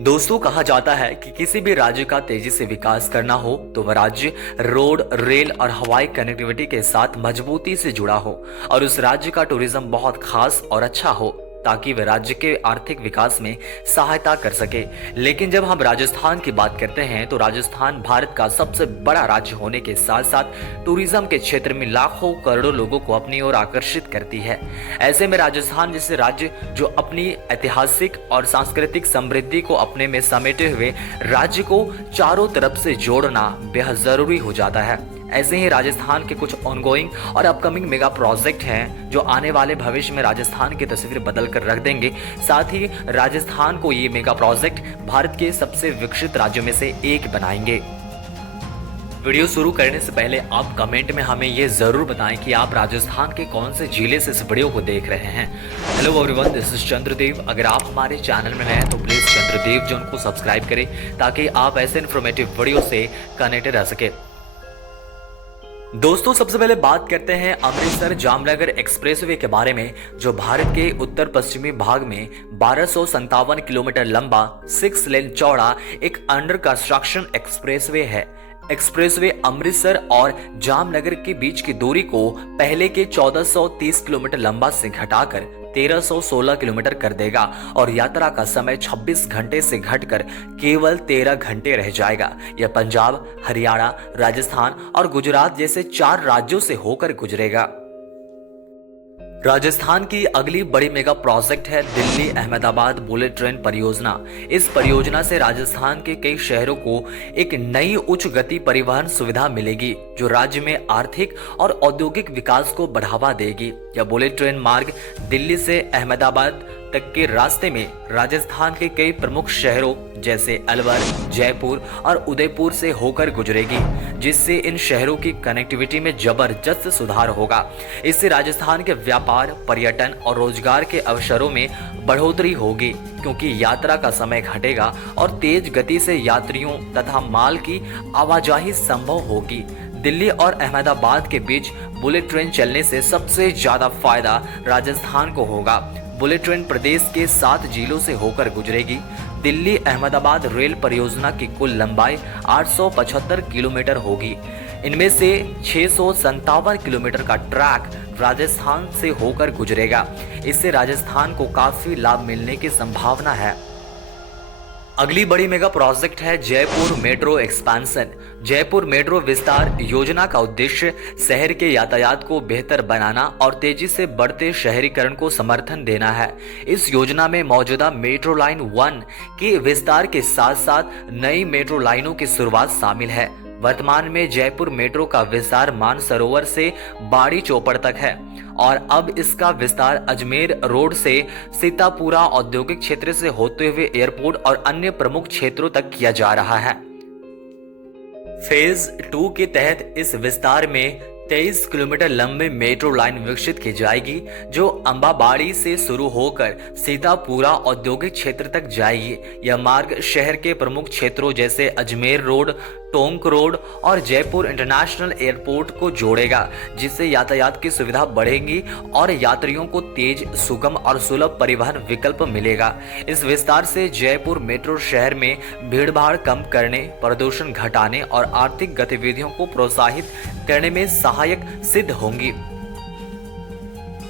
दोस्तों, कहा जाता है कि किसी भी राज्य का तेजी से विकास करना हो तो वह राज्य रोड, रेल और हवाई कनेक्टिविटी के साथ मजबूती से जुड़ा हो और उस राज्य का टूरिज्म बहुत खास और अच्छा हो ताकि वह राज्य के आर्थिक विकास में सहायता कर सके। लेकिन जब हम राजस्थान की बात करते हैं तो राजस्थान भारत का सबसे बड़ा राज्य होने के साथ साथ टूरिज्म के क्षेत्र में लाखों करोड़ों लोगों को अपनी ओर आकर्षित करती है। ऐसे में राजस्थान जैसे राज्य जो अपनी ऐतिहासिक और सांस्कृतिक समृद्धि को अपने में समेटे हुए राज्य को चारों तरफ से जोड़ना बेहद जरूरी हो जाता है। ऐसे ही राजस्थान के कुछ ऑनगोइंग और अपकमिंग मेगा प्रोजेक्ट हैं जो आने वाले भविष्य में राजस्थान की तस्वीर बदल कर रख देंगे। साथ ही राजस्थान को ये मेगा प्रोजेक्ट भारत के सबसे विकसित राज्यों में से एक बनाएंगे। वीडियो शुरू करने से पहले आप कमेंट में हमें ये जरूर बताएं कि आप राजस्थान के कौन से जिले से इस वीडियो को देख रहे हैं। Hello everyone, this is Chandradev. अगर आप हमारे चैनल में नए हैं तो प्लीज चंद्रदेव जोन को सब्सक्राइब करें ताकि आप ऐसे इन्फॉर्मेटिव वीडियो से कनेक्टेड रह सके। दोस्तों, सबसे पहले बात करते हैं अमृतसर जामनगर एक्सप्रेसवे के बारे में, जो भारत के उत्तर पश्चिमी भाग में 1257 किलोमीटर लंबा 6 लेन चौड़ा एक अंडर कंस्ट्रक्शन एक्सप्रेसवे है। एक्सप्रेसवे अमृतसर और जामनगर के बीच की दूरी को पहले के 1430 किलोमीटर लंबा से घटाकर 1316 किलोमीटर कर देगा और यात्रा का समय 26 घंटे से घटकर केवल 13 घंटे रह जाएगा। यह पंजाब, हरियाणा, राजस्थान और गुजरात जैसे 4 राज्यों से होकर गुजरेगा। राजस्थान की अगली बड़ी मेगा प्रोजेक्ट है दिल्ली अहमदाबाद बुलेट ट्रेन परियोजना। इस परियोजना से राजस्थान के कई शहरों को एक नई उच्च गति परिवहन सुविधा मिलेगी जो राज्य में आर्थिक और औद्योगिक विकास को बढ़ावा देगी। यह बुलेट ट्रेन मार्ग दिल्ली से अहमदाबाद तक के रास्ते में राजस्थान के कई प्रमुख शहरों जैसे अलवर, जयपुर और उदयपुर से होकर गुजरेगी, जिससे इन शहरों की कनेक्टिविटी में जबरदस्त सुधार होगा। इससे राजस्थान के व्यापार, पर्यटन और रोजगार के अवसरों में बढ़ोतरी होगी क्योंकि यात्रा का समय घटेगा और तेज गति से यात्रियों तथा माल की आवाजाही संभव होगी। दिल्ली और अहमदाबाद के बीच बुलेट ट्रेन चलने से सबसे ज्यादा फायदा राजस्थान को होगा। बुलेट ट्रेन प्रदेश के 7 जिलों से होकर गुजरेगी। दिल्ली अहमदाबाद रेल परियोजना की कुल लंबाई 875 किलोमीटर होगी। इनमें से 657 किलोमीटर का ट्रैक राजस्थान से होकर गुजरेगा। इससे राजस्थान को काफी लाभ मिलने की संभावना है। अगली बड़ी मेगा प्रोजेक्ट है Jaipur metro expansion. Jaipur metro विस्तार योजना का उद्देश्य शहर के यातायात को बेहतर बनाना और तेजी से बढ़ते शहरीकरण को समर्थन देना है। इस योजना में मौजूदा मेट्रो लाइन 1 के विस्तार के साथ साथ नई मेट्रो लाइनों की शुरुआत शामिल है। वर्तमान में जयपुर मेट्रो का विस्तार मानसरोवर से बाड़ी चौपड़ तक है और अब इसका विस्तार अजमेर रोड से सीतापुरा औद्योगिक क्षेत्र से होते हुए एयरपोर्ट और अन्य प्रमुख क्षेत्रों तक किया जा रहा है। फेज 2 के तहत इस विस्तार में 23 किलोमीटर लंबी मेट्रो लाइन विकसित की जाएगी जो अंबाबाड़ी से शुरू होकर सीतापुरा औद्योगिक क्षेत्र तक जाएगी। यह मार्ग शहर के प्रमुख क्षेत्रों जैसे अजमेर रोड, टोंक रोड और जयपुर इंटरनेशनल एयरपोर्ट को जोड़ेगा, जिससे यातायात की सुविधा बढ़ेगी और यात्रियों को तेज, सुगम और सुलभ परिवहन विकल्प मिलेगा। इस विस्तार से जयपुर मेट्रो शहर में भीड़भाड़ कम करने, प्रदूषण घटाने और आर्थिक गतिविधियों को प्रोत्साहित करने में सहायक सिद्ध होंगी।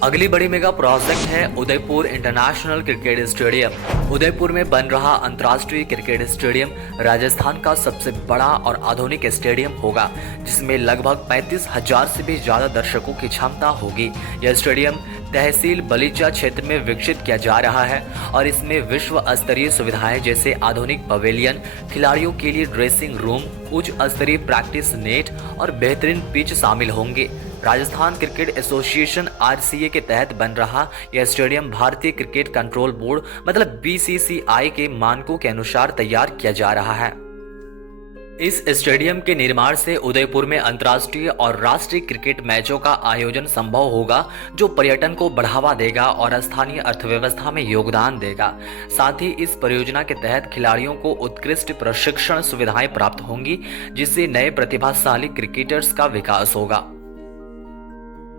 अगली बड़ी मेगा प्रोजेक्ट है Udaipur international cricket stadium. Udaipur में बन रहा अंतर्राष्ट्रीय क्रिकेट स्टेडियम राजस्थान का सबसे बड़ा और आधुनिक स्टेडियम होगा, जिसमें लगभग 35,000 से भी ज्यादा दर्शकों की क्षमता होगी। यह स्टेडियम तहसील बलीचा क्षेत्र में विकसित किया जा रहा है और इसमें विश्व स्तरीय सुविधाएं जैसे आधुनिक पवेलियन, खिलाड़ियों के लिए ड्रेसिंग रूम, उच्च स्तरीय प्रैक्टिस नेट और बेहतरीन पिच शामिल होंगे। राजस्थान क्रिकेट एसोसिएशन (RCA) के तहत बन रहा यह स्टेडियम भारतीय क्रिकेट कंट्रोल बोर्ड मतलब BCCI के मानकों के अनुसार तैयार किया जा रहा है। इस स्टेडियम के निर्माण से उदयपुर में अंतर्राष्ट्रीय और राष्ट्रीय क्रिकेट मैचों का आयोजन संभव होगा, जो पर्यटन को बढ़ावा देगा और स्थानीय अर्थव्यवस्था में योगदान देगा। साथ ही इस परियोजना के तहत खिलाड़ियों को उत्कृष्ट प्रशिक्षण सुविधाएं प्राप्त होंगी, जिससे नए प्रतिभाशाली क्रिकेटर्स का विकास होगा।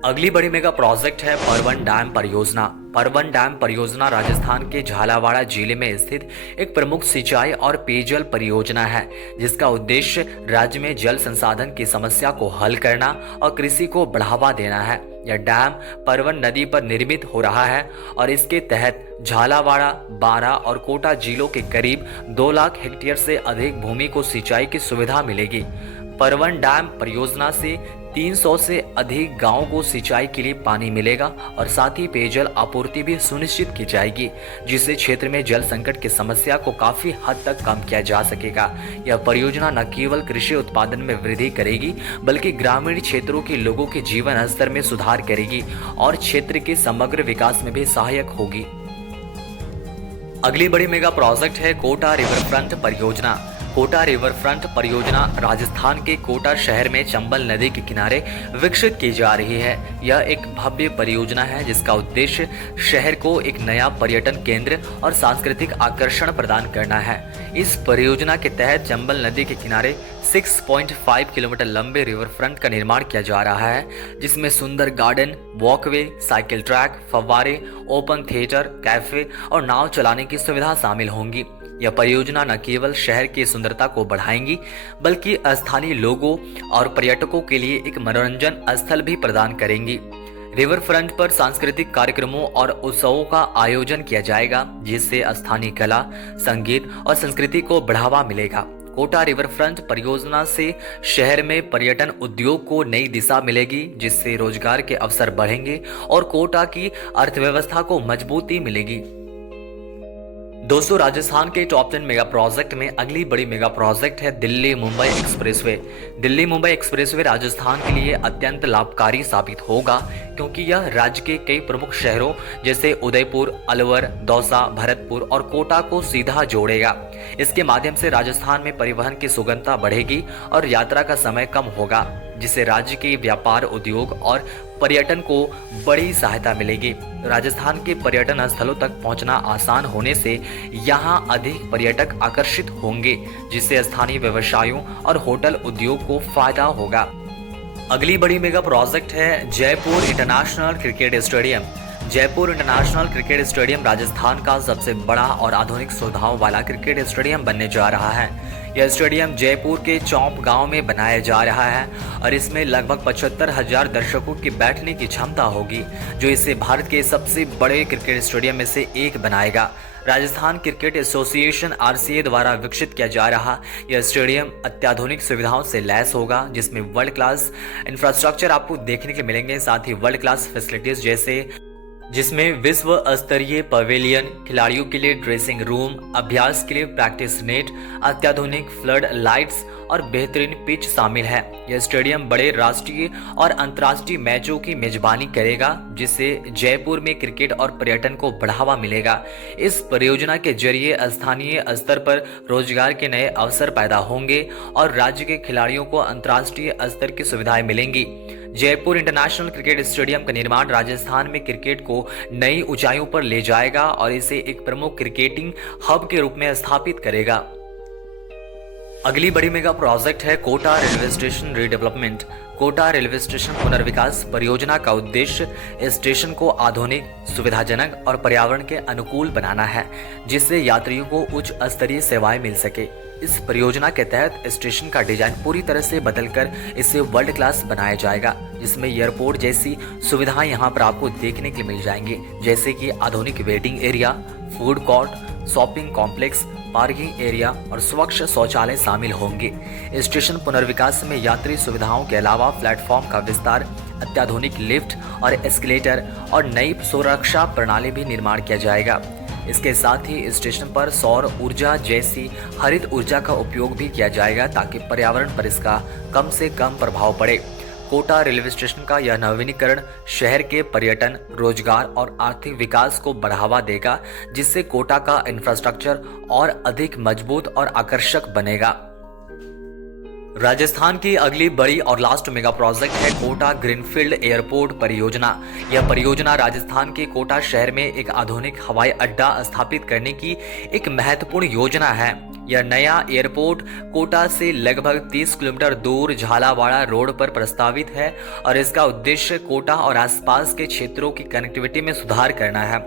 अगली बड़ी मेगा प्रोजेक्ट है परवन डैम परियोजना। परवन डैम परियोजना राजस्थान के झालावाड़ जिले में स्थित एक प्रमुख सिंचाई और पेयजल परियोजना है, जिसका उद्देश्य राज्य में जल संसाधन की समस्या को हल करना और कृषि को बढ़ावा देना है। यह डैम परवन नदी पर निर्मित हो रहा है और इसके तहत झालावाड़, बारां और कोटा जिलों के करीब 2 लाख हेक्टेयर से अधिक भूमि को सिंचाई की सुविधा मिलेगी। परवन डैम परियोजना से 300 से अधिक गांवों को सिंचाई के लिए पानी मिलेगा और साथ ही पेयजल आपूर्ति भी सुनिश्चित की जाएगी, जिससे क्षेत्र में जल संकट की समस्या को काफी हद तक कम किया जा सकेगा। यह परियोजना न केवल कृषि उत्पादन में वृद्धि करेगी, बल्कि ग्रामीण क्षेत्रों के लोगों के जीवन स्तर में सुधार करेगी और क्षेत्र के समग्र विकास में भी सहायक होगी। अगली बड़ी मेगा प्रोजेक्ट है कोटा रिवरफ्रंट परियोजना। कोटा रिवरफ्रंट परियोजना राजस्थान के कोटा शहर में चंबल नदी के किनारे विकसित की जा रही है। यह एक भव्य परियोजना है जिसका उद्देश्य शहर को एक नया पर्यटन केंद्र और सांस्कृतिक आकर्षण प्रदान करना है। इस परियोजना के तहत चंबल नदी के किनारे 6.5 किलोमीटर लंबे रिवरफ्रंट का निर्माण किया जा रहा है, जिसमें सुंदर गार्डन, वॉकवे, साइकिल ट्रैक, फव्वारे, ओपन थिएटर, कैफे और नाव चलाने की सुविधा शामिल होंगी। यह परियोजना न केवल शहर की सुंदरता को बढ़ाएंगी, बल्कि स्थानीय लोगों और पर्यटकों के लिए एक मनोरंजन स्थल भी प्रदान करेंगी। रिवर फ्रंट पर सांस्कृतिक कार्यक्रमों और उत्सवों का आयोजन किया जाएगा, जिससे स्थानीय कला, संगीत और संस्कृति को बढ़ावा मिलेगा। कोटा रिवर फ्रंट परियोजना से शहर में पर्यटन उद्योग को नई दिशा मिलेगी, जिससे रोजगार के अवसर बढ़ेंगे और कोटा की अर्थव्यवस्था को मजबूती मिलेगी। दोस्तों, राजस्थान के टॉप 10 मेगा प्रोजेक्ट में अगली बड़ी मेगा प्रोजेक्ट है दिल्ली मुंबई एक्सप्रेसवे। दिल्ली मुंबई एक्सप्रेसवे राजस्थान के लिए अत्यंत लाभकारी साबित होगा, क्योंकि यह राज्य के कई प्रमुख शहरों जैसे उदयपुर, अलवर, दौसा, भरतपुर और कोटा को सीधा जोड़ेगा। इसके माध्यम से राजस्थान में परिवहन की सुगमता बढ़ेगी और यात्रा का समय कम होगा, जिससे राज्य के व्यापार, उद्योग और पर्यटन को बड़ी सहायता मिलेगी। राजस्थान के पर्यटन स्थलों तक पहुंचना आसान होने से यहां अधिक पर्यटक आकर्षित होंगे, जिससे स्थानीय व्यवसायों और होटल उद्योग को फायदा होगा। अगली बड़ी मेगा प्रोजेक्ट है Jaipur international cricket stadium. Jaipur international cricket stadium Rajasthan का सबसे बड़ा और आधुनिक सुविधाओं वाला क्रिकेट स्टेडियम बनने जा रहा है। यह स्टेडियम जयपुर के चौंप गांव में बनाया जा रहा है और इसमें लगभग 75,000 दर्शकों की बैठने की क्षमता होगी, जो इसे भारत के सबसे बड़े क्रिकेट स्टेडियम में से एक बनाएगा। राजस्थान क्रिकेट एसोसिएशन (RCA) द्वारा विकसित किया जा रहा यह स्टेडियम अत्याधुनिक सुविधाओं से लैस होगा, जिसमें वर्ल्ड क्लास इंफ्रास्ट्रक्चर आपको देखने के मिलेंगे, साथ ही वर्ल्ड क्लास फैसिलिटीज जिसमें विश्व स्तरीय पवेलियन, खिलाड़ियों के लिए ड्रेसिंग रूम, अभ्यास के लिए प्रैक्टिस नेट, अत्याधुनिक फ्लड लाइट्स और बेहतरीन पिच शामिल है। यह स्टेडियम बड़े राष्ट्रीय और अंतर्राष्ट्रीय मैचों की मेजबानी करेगा, जिससे जयपुर में क्रिकेट और पर्यटन को बढ़ावा मिलेगा। इस परियोजना के जरिए स्थानीय स्तर पर रोजगार के नए अवसर पैदा होंगे और राज्य के खिलाड़ियों को अंतर्राष्ट्रीय स्तर की सुविधाएं मिलेंगी। जयपुर इंटरनेशनल क्रिकेट स्टेडियम का निर्माण राजस्थान में क्रिकेट को नई ऊंचाइयों पर ले जाएगा और इसे एक प्रमुख क्रिकेटिंग हब के रूप में स्थापित करेगा। अगली बड़ी मेगा प्रोजेक्ट है Kota railway station redevelopment. Kota railway station पुनर्विकास परियोजना का उद्देश्य स्टेशन को आधुनिक, सुविधाजनक और पर्यावरण के अनुकूल बनाना है, जिससे यात्रियों को उच्च स्तरीय सेवाएं मिल सके। इस परियोजना के तहत स्टेशन का डिजाइन पूरी तरह से बदलकर इसे वर्ल्ड क्लास बनाया जाएगा, जिसमें एयरपोर्ट जैसी सुविधाएं यहां पर आपको देखने के लिए मिल जाएंगी, जैसे कि आधुनिक waiting area, food court, shopping complex, parking area और स्वच्छ शौचालय शामिल होंगे। स्टेशन पुनर्विकास में यात्री सुविधाओं के अलावा प्लेटफॉर्म का विस्तार, अत्याधुनिक लिफ्ट और एस्केलेटर और नई सुरक्षा प्रणाली भी निर्माण किया जाएगा। इसके साथ ही स्टेशन पर सौर ऊर्जा जैसी हरित ऊर्जा का उपयोग भी किया जाएगा, ताकि पर्यावरण पर इसका कम से कम प्रभाव पड़े। कोटा रेलवे स्टेशन का यह नवीनीकरण शहर के पर्यटन, रोजगार और आर्थिक विकास को बढ़ावा देगा, जिससे कोटा का इंफ्रास्ट्रक्चर और अधिक मजबूत और आकर्षक बनेगा। राजस्थान की अगली बड़ी और लास्ट मेगा प्रोजेक्ट है कोटा ग्रीनफील्ड एयरपोर्ट परियोजना। यह परियोजना राजस्थान के कोटा शहर में एक आधुनिक हवाई अड्डा स्थापित करने की एक महत्वपूर्ण योजना है। यह नया एयरपोर्ट कोटा से लगभग 30 किलोमीटर दूर झालावाड़ा रोड पर प्रस्तावित है और इसका उद्देश्य कोटा और आसपास के क्षेत्रों की कनेक्टिविटी में सुधार करना है।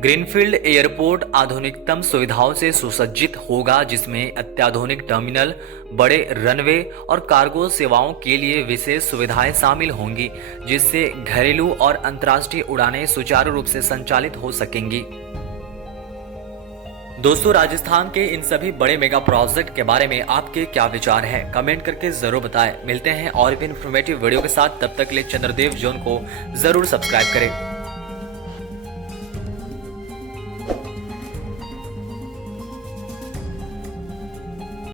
ग्रीनफील्ड एयरपोर्ट आधुनिकतम सुविधाओं से सुसज्जित होगा, जिसमें अत्याधुनिक टर्मिनल, बड़े रनवे और कार्गो सेवाओं के लिए विशेष सुविधाएं शामिल होंगी, जिससे घरेलू और अंतर्राष्ट्रीय उड़ानें सुचारू रूप से संचालित हो सकेंगी। दोस्तों, राजस्थान के इन सभी बड़े मेगा प्रोजेक्ट के बारे में आपके क्या विचार हैं? कमेंट करके जरूर बताएं। मिलते हैं और भी इन्फॉर्मेटिव वीडियो के साथ, तब तक के लिए चंद्रदेव जोन को जरूर सब्सक्राइब करें।